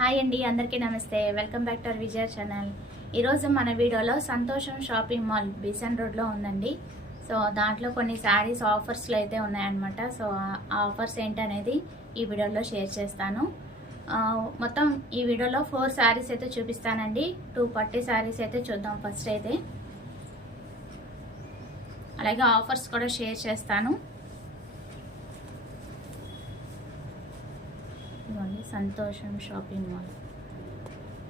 Hi అండి, అందరికీ నమస్తే. Welcome back to our Vijaya channel. ఈరోజు మన వీడియోలో సంతోషం షాపింగ్ మాల్ బీసెంట్ రోడ్లో ఉందండి. సో దాంట్లో కొన్ని శారీస్ ఆఫర్స్లో అయితే ఉన్నాయన్నమాట. సో ఆ ఆఫర్స్ ఏంటనేది ఈ వీడియోలో షేర్ చేస్తాను. మొత్తం ఈ వీడియోలో 4 శారీస్ అయితే చూపిస్తానండి. 2 పట్టీ శారీస్ అయితే చూద్దాం ఫస్ట్ అయితే. అలాగే ఆఫర్స్ కూడా షేర్ చేస్తాను. సంతోషం షాపింగ్ మాల్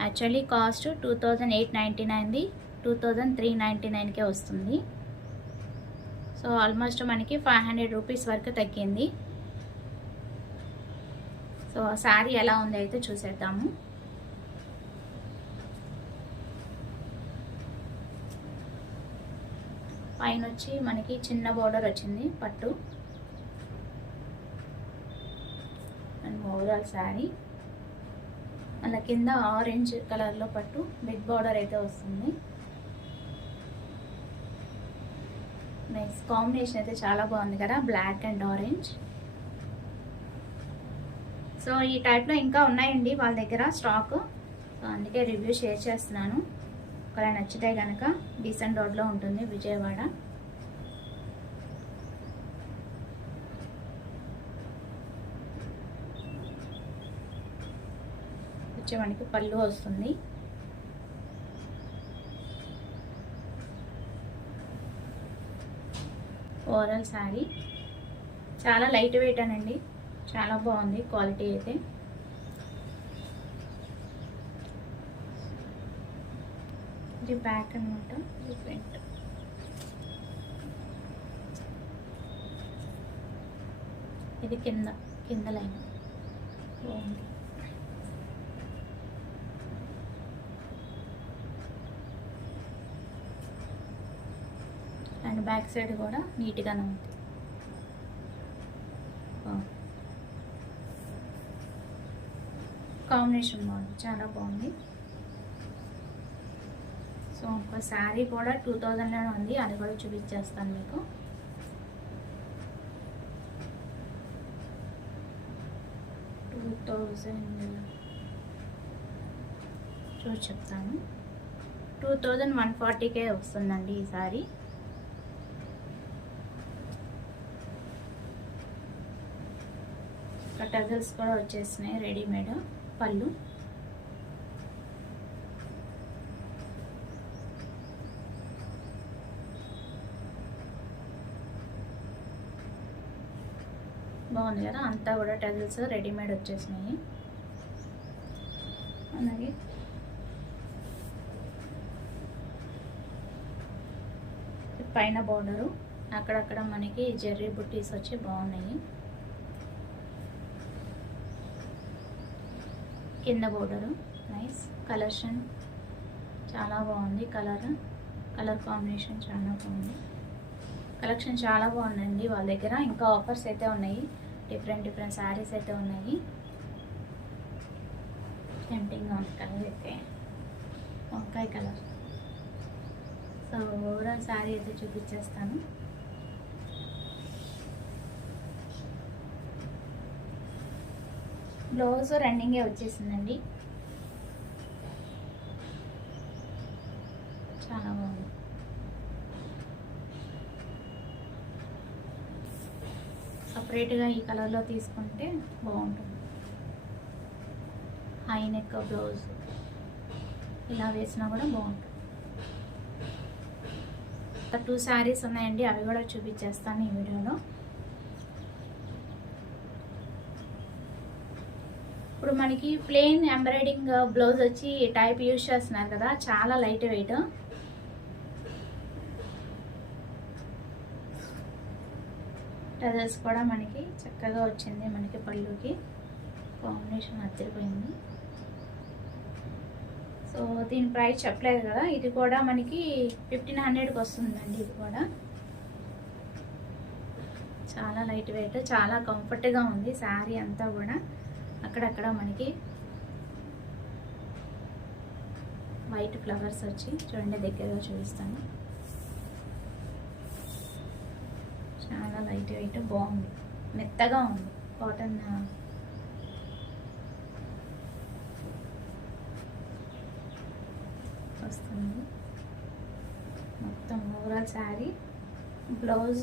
యాక్చువల్లీ కాస్ట్ 2899ది 2399కే వస్తుంది. సో ఆల్మోస్ట్ మనకి 500 రూపీస్ వరకు తగ్గింది. సో శారీ ఎలా ఉంది అయితే చూసేద్దాము. పైన వచ్చి మనకి చిన్న బోర్డర్ వచ్చింది పట్టు అండ్ ఓవరాల్ శారీ. అలా కింద ఆరెంజ్ కలర్లో పట్టు బిగ్ బార్డర్ అయితే వస్తుంది. నైస్ కాంబినేషన్ అయితే చాలా బాగుంది కదా, బ్లాక్ అండ్ ఆరెంజ్. సో ఈ టైప్లో ఇంకా ఉన్నాయండి వాళ్ళ దగ్గర స్టాక్. సో అందుకే రివ్యూ షేర్ చేస్తున్నాను. ఒకవేళ నచ్చితే కనుక బీసెంట్ రోడ్లో ఉంటుంది, విజయవాడ. మనకి పళ్ళు వస్తుంది. ఓవరాల్ శారీ చాలా లైట్ వెయిట్ అనండి, చాలా బాగుంది క్వాలిటీ అయితే. ఇది బ్యాక్ అనమాట, ఇది ఫ్రంట్. ఇది కింద లైన్ బాగుంది. అండ్ బ్యాక్ సైడ్ కూడా నీట్గానే ఉంది. కాంబినేషన్ బాగుంది, చాలా బాగుంది. సో ఒక శారీ కూడా 2000లోనే ఉంది, అది కూడా చూపించేస్తాను మీకు. చూసి చెప్తాను. 2140కే వస్తుందండి ఈ శారీ. టజల్స్ కూడా వచ్చేసినాయి రెడీమేడ్. పళ్ళు బాగుంది కదా, అంతా కూడా టజల్స్ రెడీమేడ్ వచ్చేసినాయి. అలాగే పైన బోర్డరు అక్కడక్కడ మనకి జెర్రీ బుట్టీస్ వచ్చి బాగున్నాయి. కింద బోర్డరు నైస్ కలెక్షన్, చాలా బాగుంది. కలర్ కాంబినేషన్ చాలా బాగుంది. కలెక్షన్ చాలా బాగుందండి వాళ్ళ దగ్గర. ఇంకా ఆఫర్స్ అయితే ఉన్నాయి, డిఫరెంట్ శారీస్ అయితే ఉన్నాయి. టెంప్టింగ్గా ఉంది కలర్ అయితే, వంకాయ కలర్. సో ఓవరాల్ శారీ అయితే చూపించేస్తాను. బ్లౌజ్ రన్నింగే వచ్చేసిందండి, చాలా బాగుంది. సపరేట్గా ఈ కలర్లో తీసుకుంటే బాగుంటుంది. హై నెక్ బ్లౌజ్ ఇలా వేసినా కూడా బాగుంటుంది. 2 శారీస్ ఉన్నాయండి, అవి కూడా చూపించేస్తాను ఈ వీడియోలో. ఇప్పుడు మనకి ప్లెయిన్ ఎంబ్రాయిడింగ్ బ్లౌజ్ వచ్చి టైప్ యూజ్ చేస్తున్నారు కదా, చాలా లైట్ వెయిట్. టజల్స్ కూడా మనకి చక్కగా వచ్చింది. మనకి పళ్ళుకి కాంబినేషన్ అదిరిపోయింది. సో దీని ప్రైస్ చెప్పలేదు కదా, ఇది కూడా మనకి 1500కి వస్తుందండి. ఇది కూడా చాలా లైట్ వెయిట్, చాలా కంఫర్ట్గా ఉంది శారీ అంతా కూడా. అక్కడక్కడ మనకి వైట్ ఫ్లవర్స్ వచ్చి చూడండి, దగ్గరగా చూపిస్తాను. చాలా లైట్ వెయిట్ బాగుంది, మెత్తగా ఉంది కాటన్ మొత్తం ఓవరాల్ శారీ. బ్లౌజ్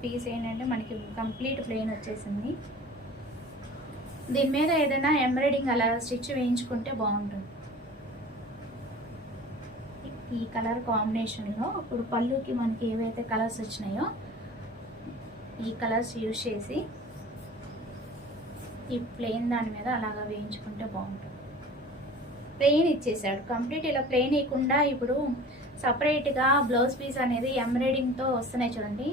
పీస్ ఏంటంటే మనకి కంప్లీట్ ప్లెయిన్ వచ్చేసింది. దీని మీద ఏదైనా ఎంబ్రాయిడింగ్ అలా స్టిచ్ వేయించుకుంటే బాగుంటుంది. ఈ కలర్ కాంబినేషన్లో ఇప్పుడు పళ్ళుకి మనకి ఏవైతే కలర్స్ వచ్చినాయో ఈ కలర్స్ యూజ్ చేసి ఈ ప్లెయిన్ దాని మీద అలాగా వేయించుకుంటే బాగుంటుంది. ప్లెయిన్ ఇచ్చేసాడు కంప్లీట్. ఇలా ప్లెయిన్ ఇవ్వకుండా ఇప్పుడు సపరేట్గా బ్లౌజ్ పీస్ అనేది ఎంబ్రాయిడింగ్తో వస్తున్నాయి చూడండి.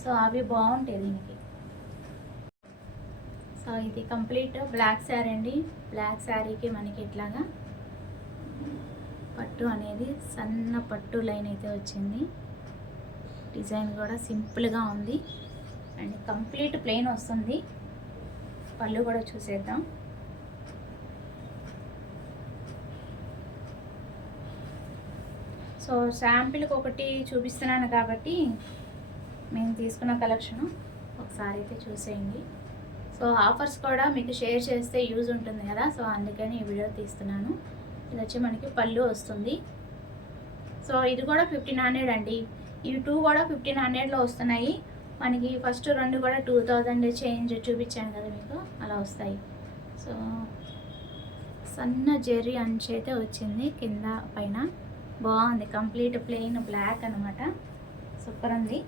సో అవి బాగుంటాయి దీనికి. సో ఇది కంప్లీట్ బ్లాక్ శారీ అండి. బ్లాక్ శారీకి మనకి ఇట్లాగా పట్టు అనేది సన్న పట్టు లైన్ అయితే వచ్చింది. డిజైన్ కూడా సింపుల్గా ఉంది అండ్ కంప్లీట్ ప్లెయిన్ వస్తుంది. పళ్ళు కూడా చూసేద్దాం. సో శాంపిల్కి ఒకటి చూపిస్తున్నాను కాబట్టి మేము తీసుకున్న కలెక్షను ఒకసారి అయితే చూసేయండి. సో ఆఫర్స్ కూడా మీకు షేర్ చేస్తే యూజ్ ఉంటుంది కదా, సో అందుకని ఈ వీడియో తీస్తున్నాను. ఇది వచ్చి మనకి పళ్ళు వస్తుంది. సో ఇది కూడా 1500 అండి. ఇవి 2 కూడా 1500లో వస్తున్నాయి మనకి. ఫస్ట్ 2 కూడా 2000 చేంజ్ చూపించాను కదా మీకు, అలా వస్తాయి. సో సన్న జెర్రీ అంచు అయితే వచ్చింది కింద పైన. బాగుంది. కంప్లీట్ ప్లెయిన్ బ్లాక్ అనమాట. సూపర్ ఉంది.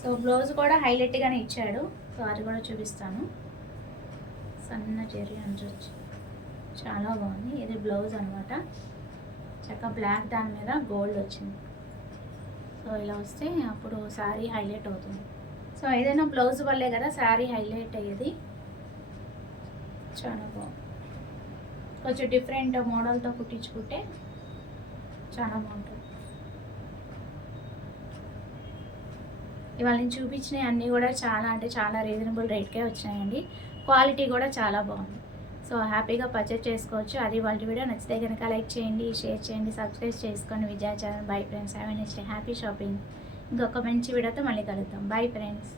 సో బ్లౌజ్ కూడా హైలైట్గానే ఇచ్చాడు. సో అది కూడా చూపిస్తాను. సన్న జెర్రీ అంచు వచ్చి చాలా బాగుంది. ఇది బ్లౌజ్ అనమాట. చక్కగా బ్లాక్ దాని మీద గోల్డ్ వచ్చింది. సో ఇలా వస్తే అప్పుడు శారీ హైలైట్ అవుతుంది. సో ఏదైనా బ్లౌజ్ వల్లే కదా శారీ హైలైట్ అయ్యేది. చాలా బాగుంది. కొంచెం డిఫరెంట్ మోడల్తో కుట్టించుకుంటే చాలా బాగుంటుంది. ఇవాళ నేను చూపించినవి అన్నీ కూడా చాలా అంటే చాలా రీజనబుల్ రేట్కే వచ్చినాయండి. క్వాలిటీ కూడా చాలా బాగుంది. సో హ్యాపీగా పర్చేస్ చేసుకోవచ్చు. అది వాళ్ళ వీడియో నచ్చితే కనుక లైక్ చేయండి, షేర్ చేయండి, సబ్స్క్రైబ్ చేసుకొని Vijaya channel. Bye friends. Have a next happy shopping. ఇంకొక మంచి వీడియోతో మళ్ళీ కలుద్దాం. Bye friends.